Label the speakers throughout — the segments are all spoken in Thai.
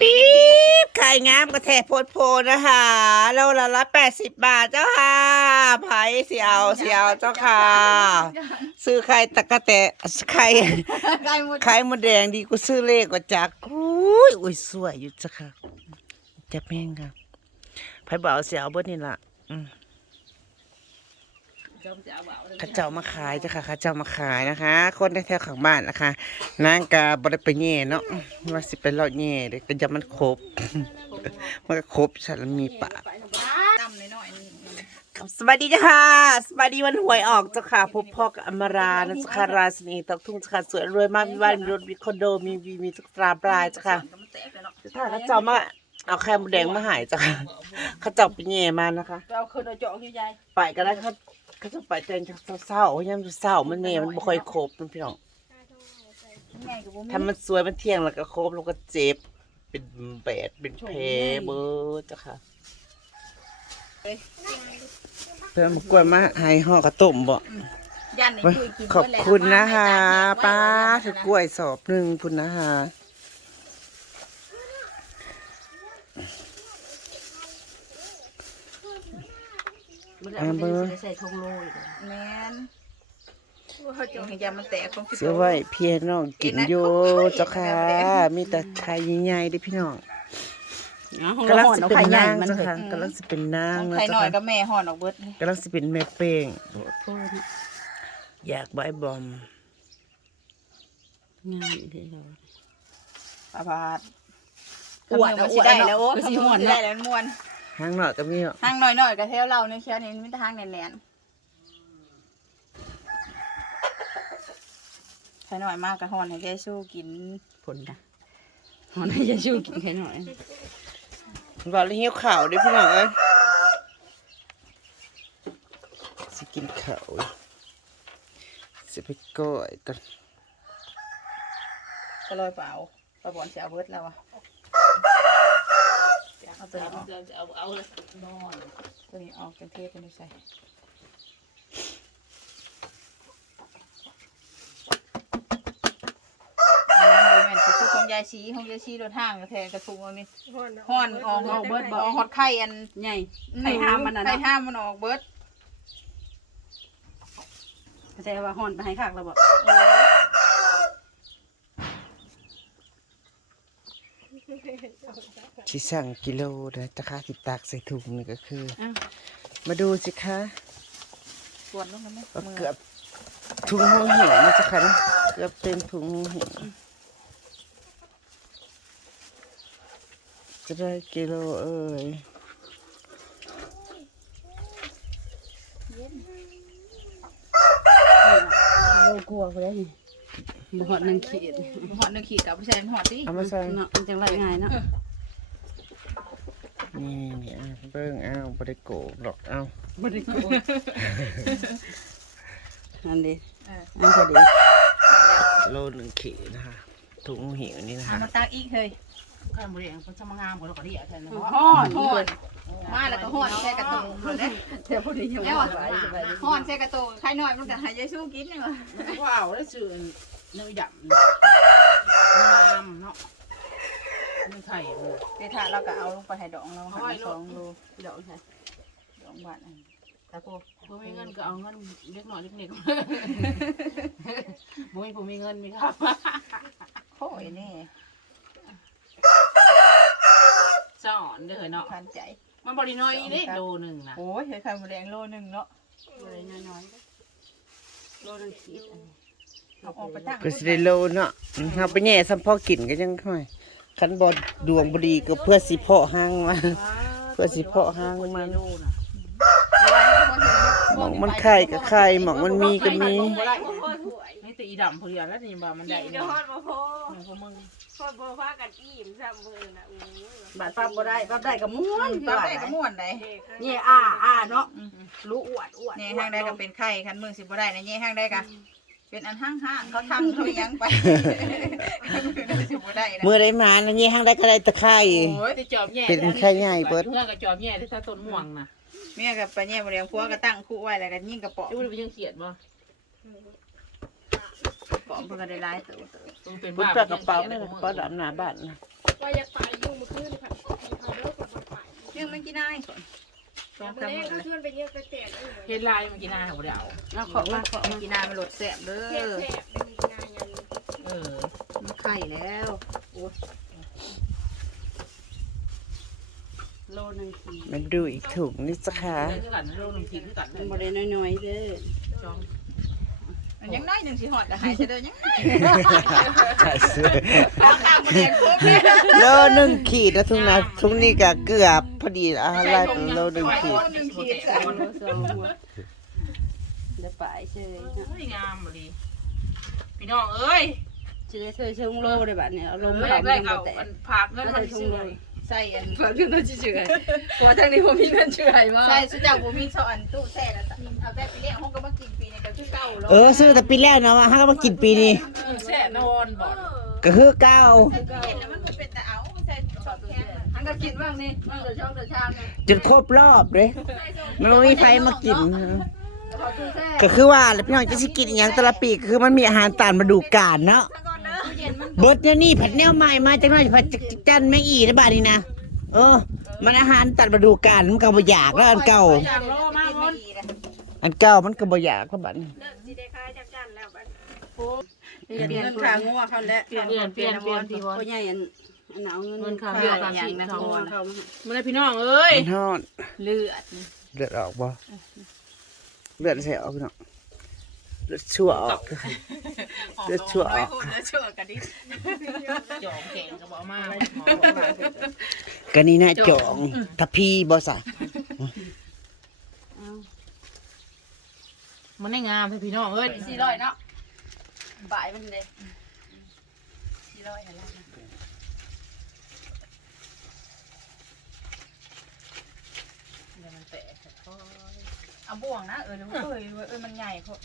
Speaker 1: ปี๊บไข่งามกระแทกโพดโพนะคะโลละร้อยแปดสิบบาทเจ้าค่ะไผ่เสียวเสียวเจ้าค่ะ ซื้อไข่ตะกะแตะไข่
Speaker 2: ไก่หมด
Speaker 1: ไข่มดแดงดีกูซื้อเลขกว่าจากอุ้ยอุ้ยสวยอยู่เจ้าค่ะจะแม่งค่ะไผ่บ่าวเสียวเบิดนี่ล่ะ อืมเข้าเจ้ามาขายเจ้าค่ะเข้าเจ้ามาขายนะคะ คนแถวๆข้างบ้านนะคะนางกาบริไปแย่เนาะว่าสิไปเลาะแย่เด็กก็จะมันครบ มันก็ครบฉันแล้วมีปาก
Speaker 2: จำหน่อยๆนี่
Speaker 1: สวัสดีจ้าค่ะสวัสดีวันหวยออกเจ้าค่ะพบพ่อกับอมรานะเจ้าค่ะราศีตกทุ่งเจ้าค่ะสวยรวยมากมีบ้านมีรถมีคอนโดมีวีมีทุกตราปลายเจ้าค่ะ
Speaker 2: มันแตกเลยเนาะ
Speaker 1: ถ้าเขาเจ้ามาเอาแคมแดงมาใหายเจ้าค่ะเขาเจ้าไปแย่มานะคะ
Speaker 2: เราเคยเอาเจาะอยู่ยาย
Speaker 1: ไปก็ได้เขาเขาจะไปเต้นเศร้าๆยังเศร้ามันแม่มันบ่ค่อยครบนะพี่น้อง
Speaker 2: ง่ายกับผม
Speaker 1: ถ้ามันสวยมันเที่ยงแล้วก็ครบแล้วก็เจ็บ เป็นแบดเป็นแผลเบอร์เจ้าค่ะเพิ่นมากล้วยมาให้ห่อกระต้มบ่
Speaker 2: ยันใน
Speaker 1: เว้ย
Speaker 2: คุยกิน
Speaker 1: ขอบคุณนะคะป้าถือกล้วยสอบหนึ่งพุ่นนะคะ
Speaker 3: มันเอาไปใส่ทงโรย
Speaker 2: แม่นเขาจงให้ยามันแตกของ
Speaker 1: เสื้อไว้เพียน้องกินอยู่เจ้าค่ะ มีแต่ไข่ใหญ่ๆเด้อพี่น้องกำลังสิเป็นนางเจ้าค่ะกำลังสิเป็นนาง
Speaker 2: ของ
Speaker 1: นะ
Speaker 2: ไข่ห
Speaker 1: เจ้า
Speaker 2: น่อยกั
Speaker 1: ค่ะ
Speaker 2: บแม่ห่อนออกเบิด
Speaker 1: กำลังสิเป็นแม่เป้ง
Speaker 3: โทษ
Speaker 1: อยากใบบอม
Speaker 3: งานที่เรา
Speaker 2: ปลาบาดอวดเอาอวดได้แล้วโอ้ทำม่วนได้แล้วม่วน
Speaker 1: ห้างหน่อยก็มีอะ
Speaker 2: ห้างหน่อยๆกับเทวเราเนี่ยเชียวนี่มีแต่ห้างแน่นๆไข่หน่อยมากกับห่อนให้แกสู้กิน
Speaker 3: ผลนะหอนให้จะชูกินแค่หน่อย
Speaker 1: บอกเลยหิวข่าวเด้อพี่น้องเอ้ยสิกินข้าวสิไปก้อยตอน
Speaker 2: ก็ลอยเปล่าปลาบอนเสียเบิดแล้วอะ เอาตัวนี้ออก
Speaker 3: จะเอาเอาเลยนอน
Speaker 2: ตัวนี้ออกเป็นเทปตัวนี้ใส่อันนี้โมเมนต์คือของยายชีของยายชีรถห้างกระแทกกระทุงเอานี่ห่อนออกออกเบิดบ่ออกฮอดไข่อัน
Speaker 3: ใหญ่ไข่ห้ามมันนะ
Speaker 2: ไข่ห้ามมันออกเบิด
Speaker 3: เข้าใจว่าห่อนไปให้คักแล้วบอก
Speaker 1: ที่สั่งกิโลนะตะค่าติดตักใส่ถุงนี่ก็คืออมาดูสิคะ
Speaker 2: ส่วนลงกันไหม
Speaker 1: ว่าเกือบถุงหูเหี่ยวนะจ๊ะคะนะเกือบเต็มถุงหูเหี่ยวจะได้กิโลเอ้ย
Speaker 3: โลกลัวไปได้ บ่หอดนังขีด
Speaker 2: หอดหนึ่งขีดกับผู้ชายมันหอดดิ
Speaker 1: เอามาใส่
Speaker 3: เนาะมันจังไรง่ายเนาะ
Speaker 1: นี่นี่อะเบิ้งเอาบริโกกหรอกเอา
Speaker 3: บ่ได้กลัวอันนี้
Speaker 2: เออ
Speaker 3: อันพอดี
Speaker 1: โลหนึ่งขีดนะคะถุงหูเหี่ยวนี่นะ
Speaker 2: เอา
Speaker 1: คะ
Speaker 2: มาตักอีกเฮ้ย
Speaker 3: ข้าวหมูแดงมันจะมางามกว่าเราก็ดีอะแทนนะ
Speaker 2: หอดหอดมาแล้วก็หอดใส่กระตุงเลยเด้
Speaker 3: เดี๋ยวพอดียัง
Speaker 2: แล้ว
Speaker 3: ไม่
Speaker 2: อะ
Speaker 3: สบายสบายดี
Speaker 2: หอดใส่กระตุงใครหน่อยมันก็ใหายใจสู้กินนี่วะ
Speaker 3: ว้าวแล้วสื่อ เนื้อหยำงามเนาะเนื้อไข่
Speaker 2: เดี๋ยวถ้าเราก็เอาลงไปให้ดองเราหั่นสองโล
Speaker 3: เดี๋ยวใช่
Speaker 2: ดองบาทอันตะโก
Speaker 3: ผมมีเงินก็เอาเงินเล็กหน่อยเล็กเล็กผมมีผมมีเงินมีครับ
Speaker 2: โอ้ยนี่
Speaker 3: สอนเด้อเนาะ
Speaker 2: ทานใจ
Speaker 3: มันบริน้อยเด้โลหนึ่งนะ
Speaker 2: โอ้ยเฮ้ยไข่มดแดงโลหนึ่งเนาะ
Speaker 3: บริน้อยน้อยโลหนึ่งขีด
Speaker 2: เอาออกไปตั้ง
Speaker 1: ก็สิได้โลเนาะอืมเอาไปแย่ซ้ำพ่อกินก็ยังค่อยคันบอดวงบดีก็เพื่อสิเพาะห้างมาเพื่อสิเพาะห้างมัน
Speaker 3: โลนะ
Speaker 1: หมองมันไข่ก็ไข่หมองมันมีก็มี
Speaker 3: นี่ตีดำพอดีแล้วนี่บ่มันได้
Speaker 4: เดี๋ยวฮอดบ่พอ
Speaker 3: พวกมึง
Speaker 4: ฮอดบ่พากันอิ่มซ้ำมื้อน่ะโอ้ย
Speaker 3: บาดปั๊บบ่ได้ปั๊บได้กับม้วน
Speaker 2: ปั๊บได้ก็ม่วนได้
Speaker 4: เด็กข้าง
Speaker 3: นี่อ่าอ่าเนาะรู้อวดอวด
Speaker 2: นี่ห้างได้ก็เป็นไข่คันมือสิบ่ได้นะนี่ห้างได้ก็ เป็นอันห้างห้างเขาทำเขายังไปสิบ่ได้นะ
Speaker 1: เมื่อได้มานะนี่ห้างได้ก็ได้ตะไคร้
Speaker 3: โอ้ยจะจอบแย่
Speaker 1: เป็นไข่ใหญ่เบิด
Speaker 3: เพื่อนก็จอบแย่ที่ถ้าต้นม่วงนะ
Speaker 2: เมียกับปะเนี่ยบ่เลี้ยงพัวก็ตั้งคู่ไว้แล้วก็ยิงกระป๋อง
Speaker 3: ยูมันยังเขียดบ่
Speaker 2: ปอมเพิ่นก็ได้หลายตัวเติบ
Speaker 3: ต้องเป็น
Speaker 1: บุญ
Speaker 3: บ้า
Speaker 1: แปะกระเป๋าเนี่ยกระเป๋าดำหน้าบ้านนะ
Speaker 4: ว่าอยากไปยุ่งมือขึ้นผัดเขาเลิกกับมันไป
Speaker 2: ยังมันกินได้ก่อน สอง
Speaker 4: เมื่
Speaker 2: สาม
Speaker 4: อ
Speaker 2: มื้อ
Speaker 4: เขา
Speaker 2: เลย
Speaker 4: ชวนไปเยี่ยมไปแตกเลย
Speaker 3: เฮ็ดลายมันกินอาหารบ่ได้เอา
Speaker 2: เอาขอมาขอมากินได้มันหลดแซ่บเด้
Speaker 4: แทบ
Speaker 2: อ
Speaker 4: แทบเป็นงานยัน
Speaker 3: เออ
Speaker 2: มันไข่แล้ว
Speaker 5: โลหนึงขีด
Speaker 1: มาดูอีกถุงนี่สักค่ะ
Speaker 3: คือกันโลนึงกินคือกัน
Speaker 5: มันบ่ได้น้อยๆเด้อ
Speaker 3: จอง
Speaker 2: มัน ยังน้อยหนึ่งสิหอดก็หายซะเด้อยัง
Speaker 1: ซื้อ
Speaker 2: ตามตามประเด็นครบเลย
Speaker 1: โลหนึ่งขีดนะทุกนะทุกนี่ก็เกือบพอดีอะไรเป็นโลหนึ่งขีด
Speaker 2: หนึ่งขีดจ้ะ
Speaker 5: โลสองหัวเดี๋ยวไปเชย
Speaker 3: โอ้ยงามบ่ดีพี่น้องเอ้ย
Speaker 5: เชยเชยชงโลได้บัดเนี่ยเอาลง
Speaker 3: ไม่
Speaker 5: มา
Speaker 3: ได้
Speaker 5: เอา
Speaker 3: ได้
Speaker 5: มัน
Speaker 3: เอา
Speaker 5: บ่แต
Speaker 3: อั
Speaker 5: ก
Speaker 3: นผากเงินมันซื้อ
Speaker 2: ใส่อัน
Speaker 5: ฝากอยู่ตัวเฉยๆเพราะว่าทางนี้บ่มีเงินช่วยมา
Speaker 2: ใส่สุดเจ้าบ่มีสอนตู้แซ่แล้วเอาแต่ไปเลี้ยงห้องก็มากินปีนี้ก็คือเก่าแล้ว
Speaker 1: เออซื้อแต่ปีแล้วนะว่าห้ามากินปีนี้
Speaker 3: แช่นอนบ่
Speaker 1: ก็คือเก้า
Speaker 2: ใส่ตู้เย็นแล้วมันก็เป็นแต่เอาใส่ชอบแค่
Speaker 5: อันก็กินบ้างนี่บ้างเดี๋ยวช่องเดี๋ยวชามเนี่ย
Speaker 1: จนครบรอบเลยมันบ่มีใครมากิน
Speaker 5: ขอตู้แท้
Speaker 1: ก็คือว่าแล้วพี่น้องจะสิกินอหย่างแต่ละปีก็คือมันมีอาหารตามฤดูกาลเนาะ
Speaker 2: ถ้าก่อน เด้อตู้เย็นมัน
Speaker 1: เบิดเนี่ยนี่ผัดแนวใหม่มาจากหน้อยผัดจันแมงอีนะบาดนี้นะเออ มันอาหารตัดฤดูกาลมันก็บ่อยากแล้วอันเก่า
Speaker 3: อยากรอมาบ่
Speaker 2: ดีนะ
Speaker 1: อันเก่ามันก็บ่อยากแล้วบัดนี้
Speaker 4: เลิกสิได้ค่ายจักจันแล้วบัด
Speaker 5: เปลี่ยนเงินค่างัวเขาแล้ว
Speaker 3: เปลี่ยนเปลี่ยนเปลี่ยนเปลี่ยนพี่บอล
Speaker 5: พ่อใหญ่อันอันเอาเงิน
Speaker 3: เงินค่า
Speaker 5: ค่า
Speaker 3: เบี้ยค่า
Speaker 5: อย่าง
Speaker 3: ฉีด
Speaker 5: นะ
Speaker 3: เขา
Speaker 5: งัวเขามา
Speaker 3: มันเลยพี่น้องเอ้ย
Speaker 1: มันทอด
Speaker 2: เลือด
Speaker 1: เลือดออกบ่เลือดใส่ออกพี่น้อง เลือดชั่วออกเลือดชั่วออก
Speaker 2: เลือดชั่วกันดิ
Speaker 3: จองเก่งก็บอกมา
Speaker 1: ก็นี่นะจองถ้าพี่บ่ซะ
Speaker 3: มันได้งามพี่น้องเอ้ย
Speaker 5: สี่ร้อยเนาะบ่ายมันเลย
Speaker 2: สี่ร้อยอะไรนะเอาบ่วงนะเออเดี๋ยวเอ้ยเอ้ยมันใหญ่เพราะ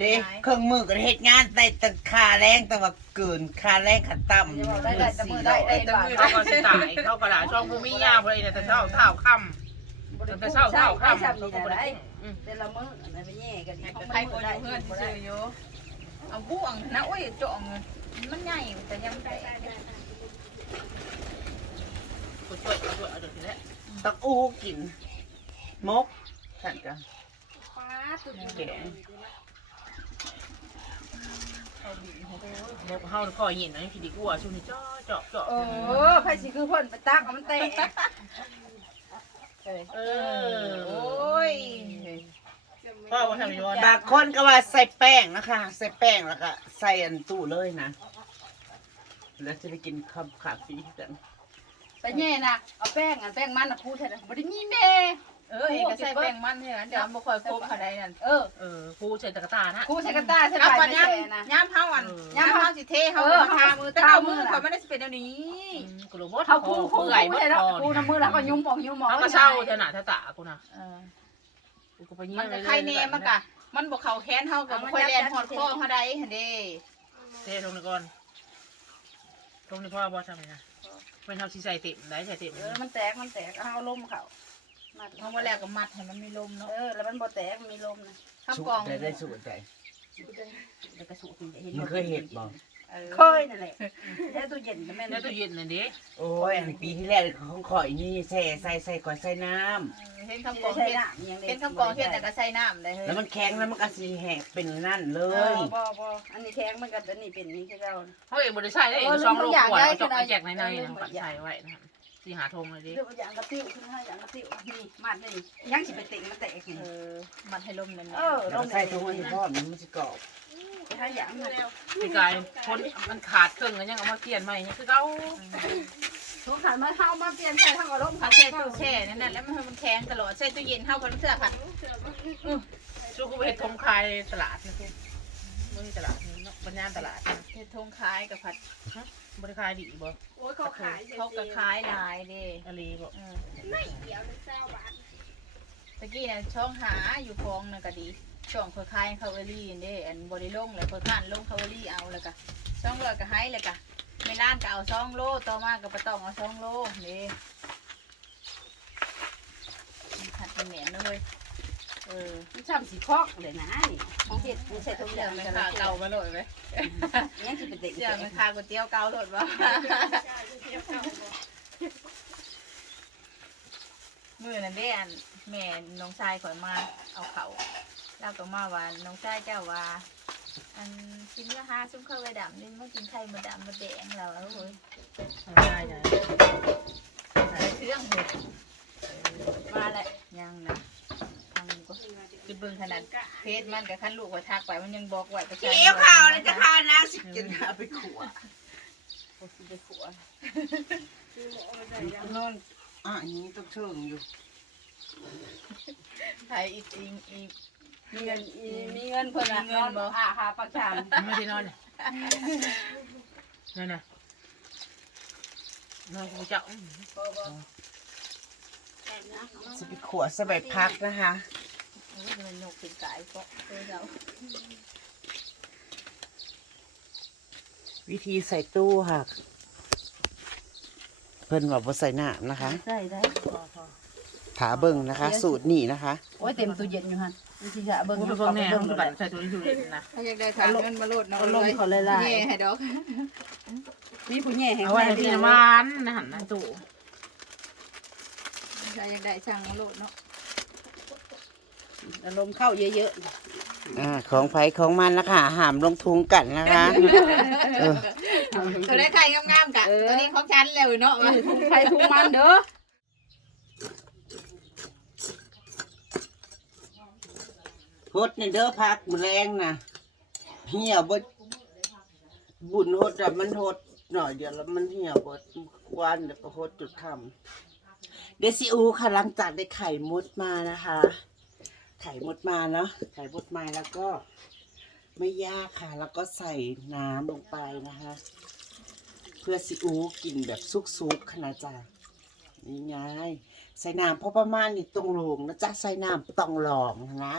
Speaker 1: เด้เครื่องมือก็เฮ็ดงานได้ตั้งค่าแรงแต่ว่าเกินค่าแรงขั้นต่ำ
Speaker 5: ได้ได้แต่มือได้ได้บาท
Speaker 3: เขาก็สิตายเขาก็ด่าช่องผู้มียาวเลยแต่เช้าเช้าค่ำแต่เช้าเช้าค่ำ
Speaker 5: ใช่
Speaker 3: เขา
Speaker 5: ใช่
Speaker 3: ก็บ่
Speaker 5: ได้
Speaker 3: ได้อืม
Speaker 5: แต่ละมื้ออันนั้นไปแย่กันอีก
Speaker 2: ใครคนอยู่เพื่อนซื้ออยู่เอาบ่วงนะโอ้ยเจาะเงินมันใหญ่แต่ยังไม่ได้
Speaker 3: ผู้ช่วยผู้ช่วยเอาเดี๋ยวทีแรก
Speaker 1: ตักอูกินมกฉันก็
Speaker 4: ป้าตุ่ม
Speaker 3: แกง แล้วเฮาคอยเห็นนะพี่ดีกว่าช่วงนี้เจาะเจาะเจาะ
Speaker 5: เออไผสิคือเพิ่นไปตักเอามันแตก
Speaker 3: เออ
Speaker 2: โอ้ย
Speaker 3: พ่อว่าทำอยู่ว่า
Speaker 1: บางคนก็ว่าใส่แป้งนะคะ ใส่แป้งแล้วก็ใส่อันตู้เลยนะ แล้วจะไปกินคำขาฟีกัน
Speaker 5: ไปแย่น่ะเอาแป้งอันแป้งมันน่ะครูใช่บ่ได้มีแม่
Speaker 2: เออเอกใส่แป้งมันเท่านั้นเดี๋ยวบ่ค่อยครบอะไรนั่น
Speaker 5: เออ
Speaker 3: เออผู้ใส่ตะกตานะ
Speaker 5: ครูใส่กระตาใส่
Speaker 2: เอา
Speaker 5: ไป
Speaker 2: ปัญ
Speaker 5: ไม่
Speaker 2: ญาม
Speaker 5: ใช่นะ
Speaker 2: ย้ำเฮาอัน
Speaker 3: เออ
Speaker 2: ย้ำเฮาสิเทเฮา
Speaker 5: เออ
Speaker 2: ทามือแต่
Speaker 5: เท้า
Speaker 2: เท้า
Speaker 5: มื
Speaker 2: มื
Speaker 5: อ
Speaker 2: อ
Speaker 5: น่ะ
Speaker 2: เขาไม่ได้เป็นแนวนี้
Speaker 3: กลัวบด
Speaker 5: เขาครูครู
Speaker 3: เปื่อยบ
Speaker 5: ไม่
Speaker 3: ด
Speaker 5: ใช่แล้ว
Speaker 3: คอ
Speaker 5: ครูน้ำมือแล้วก็ยุ่มออกยุ่มออก
Speaker 3: เขาก็เช่าเท่าหนาเท่าตากูนะ
Speaker 2: เออ
Speaker 3: กูก็ไปเยี่ย
Speaker 2: มั
Speaker 3: ม
Speaker 2: นก็ไข่แน่มันกะมันบ่เข้าแขนเฮากับบ่ค่อยแลนฮอดคอเฮาได้หั่นเด้
Speaker 3: เทตรงนี้ก่อนตรงนี้พ่อบอกทำไงนะเป็นเท่าที่ใส่เต็มได้ใส่เต็ม
Speaker 5: เออมันแตกมันแตกเอาลมเขา มา
Speaker 2: เฮาบ่แล้วก็มัดให้มันมีลมเนาะ
Speaker 5: เออแล้วมันบ่แตกมีลมนะ
Speaker 2: ข้ามกล่อง
Speaker 1: ได้ได้สูตรใจ
Speaker 5: แล้วก็สูบมันจะเห็น
Speaker 1: มึงเคยเห็นบ่
Speaker 2: เออ
Speaker 5: เคยนั่นแหละแค่ตู้เย็นก็แม่น
Speaker 3: แล้วตู้เย็นนั่นดิ
Speaker 1: โอ้ยอันปีที่แรกของข่อยนี่ใส่ใส่ใส่ก่อนใส่น้
Speaker 2: เห็น
Speaker 5: ข้า
Speaker 2: ข้าวมกล่อง
Speaker 5: ใส่
Speaker 2: เฮ็ด
Speaker 5: น้ำยัง
Speaker 2: เห็นข้าวกล่องเฮ็ดแต่ก็ใส่น้ำได้ำเฮ้ย
Speaker 1: แล้วมันแข็งแล้วมันก็สีแหกเป็นนั่นเล
Speaker 5: เอยอบ่บ่อันนี้แข็งมันกับอันนี้เป็นนี่คือเก่า
Speaker 3: เขาเองบริษัทได้เองสองโลกว่าจอกแจกในในนะปัดใส่ไว้นะครับ สี่หาทงเลยดิ
Speaker 5: เรื่องอย่างกระติ้วขึ้นให้อย่างกระติ้วนี่มัดนี่ยังสิไปติ่งมันแตกนี่
Speaker 2: เออมัดให้ลมนั่น
Speaker 5: เออ
Speaker 1: แล้วใส่ตรงนี้พ่อมันมันจะกรอบ
Speaker 5: ถ้าอย่างนั้น
Speaker 3: พี่กายคนมันขาดเครื่องแล้วยังเอามาเปลี่ยนใหม่คือเขา
Speaker 5: ทุกขันมาเฮามาเปลี่ยนใส่ทั้งอารมณ์
Speaker 2: ผัดแช่ตู้แช่นั่นน่ะแล้วมันมันแข็งตลอดแช่ตู้เย็นเฮาพันเสื้อผัด
Speaker 3: ชูกูเห็ดทงคายตลาดนะคือมึงตลาดนี่บรรยานตลาด
Speaker 2: เฮ็ดทงขายกับผัด
Speaker 3: บริการดีบ่
Speaker 4: โอ้ยเขาขาย
Speaker 2: เขาก็ขายหลายเด้
Speaker 3: อะไรบ่
Speaker 2: เออ
Speaker 4: ไม่เดียวนึงเจ้าบาท
Speaker 2: ตะกี้น่ะช่องหาอยู่คลองน่ะก็ดีช่องเคยขายคาเวอรี่เด้อันบ่ได้ลงเลยเพิ่นข้านลงคาเวอรี่เอาแล้วก็ช่องร้อยก็ให้เลยก็ไม่ล้านก็เอาช่องโลต่อมาก็บ่ต้องเอาช่องโลเด้ผัดเป็นแหนมเลย เออ
Speaker 5: มันช้ำสีคอกเลยนะนี่ของเฮ็ดมันใส่ทุกอ
Speaker 2: เสีย
Speaker 5: ย่าง
Speaker 2: ไม่
Speaker 5: แต่
Speaker 2: คา
Speaker 5: ละ
Speaker 2: เก่ามาโหลดไหม
Speaker 5: ยังสิเป็นเด็ก
Speaker 2: เสียไม่คาก๋วยเตี๋ยวเก่าโหลดวะมือนั่นเด้อันแม่น้องชายข่อยมาเอาเขาแล้วก็มาว่าน้องชายเจ้าว่า อันกินว่าหาซุ้มข้าวไว้ดำนี่มากินไข่มาดำมาแดงแล้วโอ้ย
Speaker 3: ได้จ้ะ
Speaker 2: เครื่องเห็ดมาแหละยังนะทางก็ คือเบิ่งขนาดเพจมันกับขั้นลูกว่าทักไปมันยังบอกไว้ประชา
Speaker 1: เกี่ยวข่าวเลยจะพานะสิกินเอาไปขัว
Speaker 5: ไปขัว
Speaker 1: นอนอะอันนี้ต้องเชิงอยู่
Speaker 2: ไทยอีกอีกอีก
Speaker 5: มีเงินอีมีเงินเพิ่นน่ะ
Speaker 2: มีเงินบ่
Speaker 5: นอนอาหาประชาม
Speaker 3: ไม่ได้นอนเลยนั่นน่ะนอนกูเจ้า
Speaker 1: สิไปขัวสบายพักนะคะ
Speaker 2: โอ้ย มันหนกติดกายก็เออเรา
Speaker 1: วิธีใส่ตู้ค่ะ เพิ่นว่าบ่ใส่น้ำนะคะ
Speaker 5: ใช่ได้
Speaker 3: พอพอ
Speaker 1: ถาเบิ่งนะคะ สูตรนี่นะคะ
Speaker 5: โอ้ยเต็มตู้เย็นอยู่หั่นวิธีจะเบิ่ง
Speaker 3: กูไป
Speaker 5: เขา
Speaker 3: เบิ่ง
Speaker 5: ไป
Speaker 3: แน่
Speaker 5: เบิ่ง
Speaker 3: มึง
Speaker 5: ดู
Speaker 3: บั
Speaker 5: ได้
Speaker 3: ตรใส่ตัวนี้อยู่เลยนะ
Speaker 2: ถ้าอยากได้ทางเงินมาโหลดเนาะ
Speaker 5: เอาลงเขาเลยล่ะ
Speaker 2: เย่ให้ดอก
Speaker 5: มีผู้แย่แห่ง
Speaker 3: เอาไว้ในที่น้ำมันนะหันนะตู่
Speaker 2: ถ้าอยากได้ช่างมาโหลดเนาะ
Speaker 5: อารมณ์เข้าเยอะ
Speaker 1: อ่าของไผของมันนะคะหามลงทุงกันนะคะ เออ
Speaker 2: ตัวได้ไข่งามๆกะตัวนี้ของฉันแล้วเนาะ
Speaker 5: ๆ
Speaker 2: วะ
Speaker 5: ทุกใครทุกมันเด้อ
Speaker 1: พดในเด้อพักแรงนะเหี่ยวบดบุญหดอะมันหดหน่อยเดียวแล้วมันเหี่ยวบดควันเดี๋ยวก็หดจุดคำเดซิอูค่ะหลังจากได้ไข่มดมานะคะ ไข่มดมาเนาะไข่มดมาแล้วก็ไม่ยากค่ะ แล้วก็ใส่น้ำลงไปนะคะ เพื่อซีอูกินแบบซุกๆขนาดจ้ะนี่ไงใส่น้ำพอประมาณนี่ตรงลงนะจ๊ะใส่น้ำต้องหลองนะ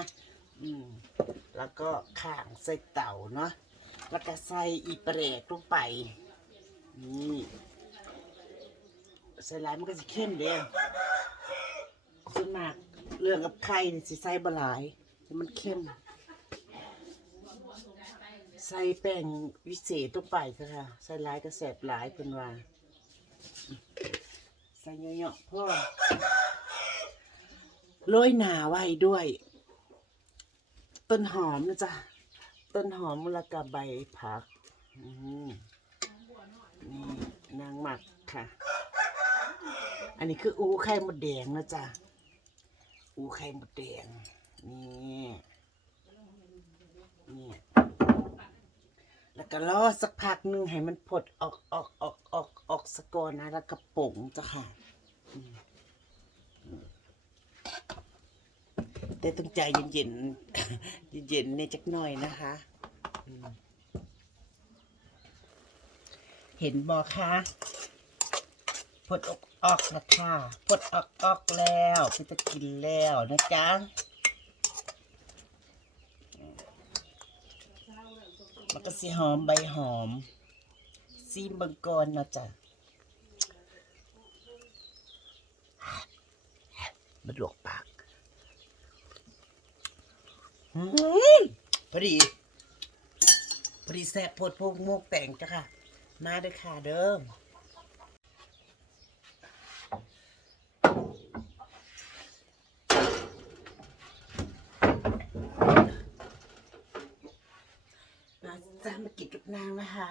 Speaker 1: อืมแล้วก็ข่างใส่เต่าเนาะแล้วก็ใส่อีเปรกลงไป นี่ใส่หลายมันก็จะเข้มเด้ส่วนมาก เรื่องกับไข่นี่สิใส่บหลายแต่มันเข้ม ใส่แป้งวิเศษลงไปค่ะ ใส่หลายก็แสบหลายเป็นว่า ใส่เยอะๆพ่อโรยหนาไว้ด้วย ต้นหอมนะจ๊ะ ต้นหอมแล้วก็ใบผักนี่นางหมักค่ะ อันนี้คืออูไข่มดแดงนะจ๊ะ อูไข่มดแดงนี่นี่แล้วก็รอสักพักหนึ่งให้มันผดออกออกออกออกออกสะกอนนะ แล้วก็ป่งจ้ะค่ะแต่ต้องใจเย็นๆ เย็นๆเนี่ยจักหน่อยนะคะ เห็นบอคะ ผดออกออกนะค่ะผดออกออกแล้วไปจะกินแล้วนะจ๊ะมันก็สีหอมใบหอมซีมเบังกอนนะจ๊ะมันลวกปากอืมพอดีพอดีแซ่บโพดพวกมวกแต่งจ้ะค่ะ มาเด้อค่ะเด้อมาจ้ามากิ นางนะคะ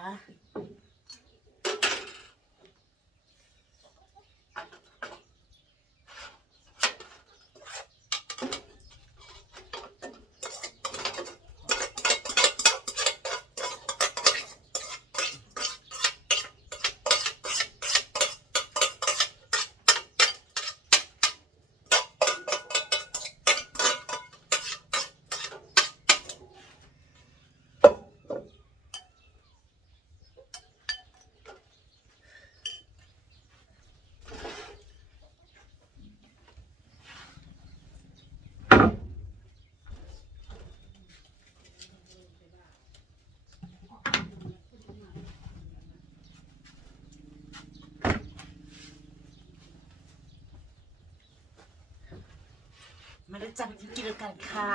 Speaker 1: มาได้จับกินกันค่ะ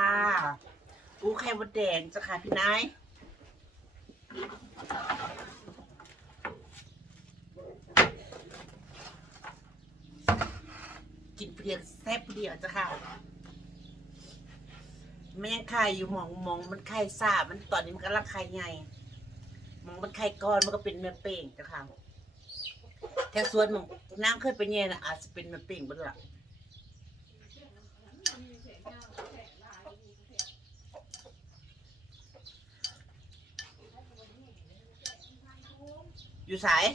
Speaker 1: อูไข่มดแดงจ้ะค่ะพี่นายกินเปรี้ยวแซ่บเปรี้ยวจ้ะค่ะมันยังไข่อยู่หมองมองมันไข่ซาบมันตอนนี้มันกำลังไข่ใหญ่มองมันไข่ก้อนมันก็เป็นเนื้อเป้งจ้ะค่ะแต่ส่วนมองน้ำเคยไปแย่ยนะอาจจะเป็นเนื้อเป้งบ้างละ อยู่สาย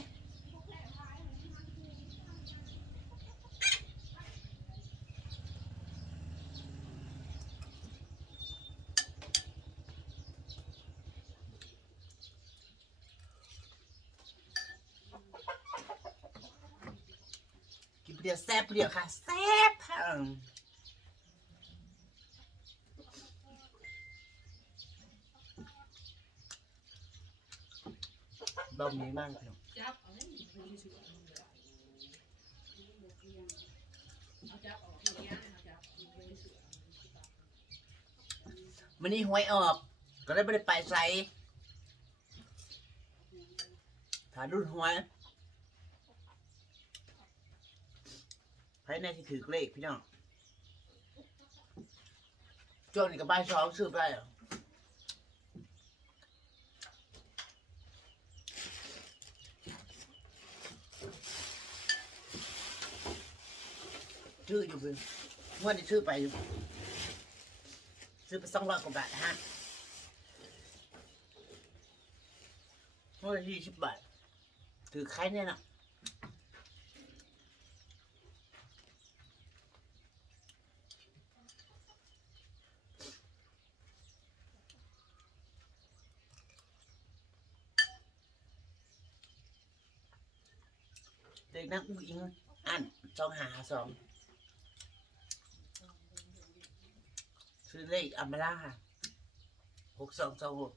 Speaker 1: กินเปรี้ยวแซ่บเปรี้ยวค่ะแซ่บค่ะ บะหมี่มากเลยมันนี่หวยออก ก็เลยไม่ได้ไปใส่ถารุ่นหวยภายในที่ถือเลขพี่น้องช่วงนี้ก็บ่ายสองซื้อไป แล้วชื่ออยู่เพิ่งงวดนี้ชื่อไปอยู่ซื้อไปสองร้อยกว่าบาทฮะงวดละยี่สิบบาทถือใครเนี่ยนะเด็กนักอุ้งอิงอันสองหาสอง ซื้อเลขอัมมาล่าหกสองสองหก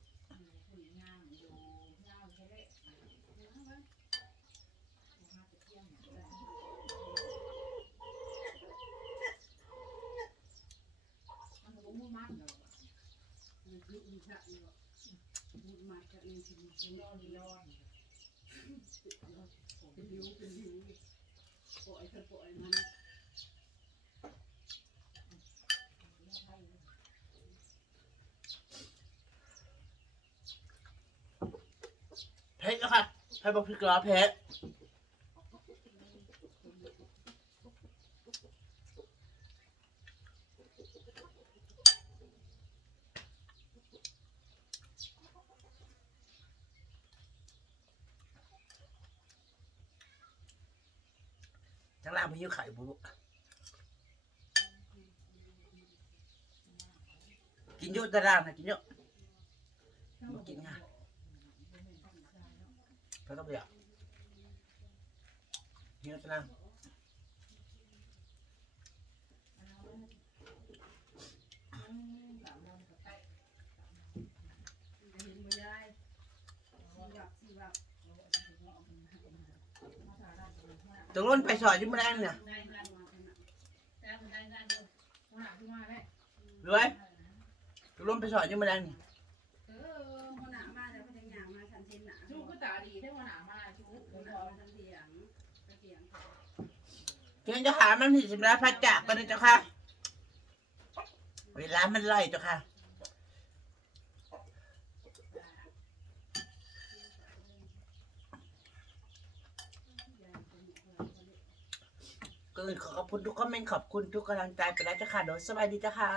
Speaker 1: เพชรนะคะ ให้บอกพี่กราเพชรทั้งล่างมีอยู่ไข่บุกินเยอะตารางนะกินเยอะมากินง่าย เพราต้องเบียร์เฮียชนะตรงนู้นไปสอยยุ่งมแรงเนี่ยรวยตรงไปสอยยุ่งมแรงเนี่ย
Speaker 5: เออหัวหน้ามาแล้วมันยังยางมาสันเทนหนา
Speaker 3: ชูก็ตาดีถ้าวันหนามาชู
Speaker 5: หัวหน้ามาสันเถียงตะเถียง
Speaker 1: เพียงจะหามันผิดสิบแล้วพระจากกันนะเจ้าค่ะ เวลามันไล่เจ้าค่ะก็ขอขอบคุณทุกคอมเมนต์ขอบคุณทุกกำลังใจไปแล้วเจ้าค่ะโดยสบายดีเจ้าค่ะ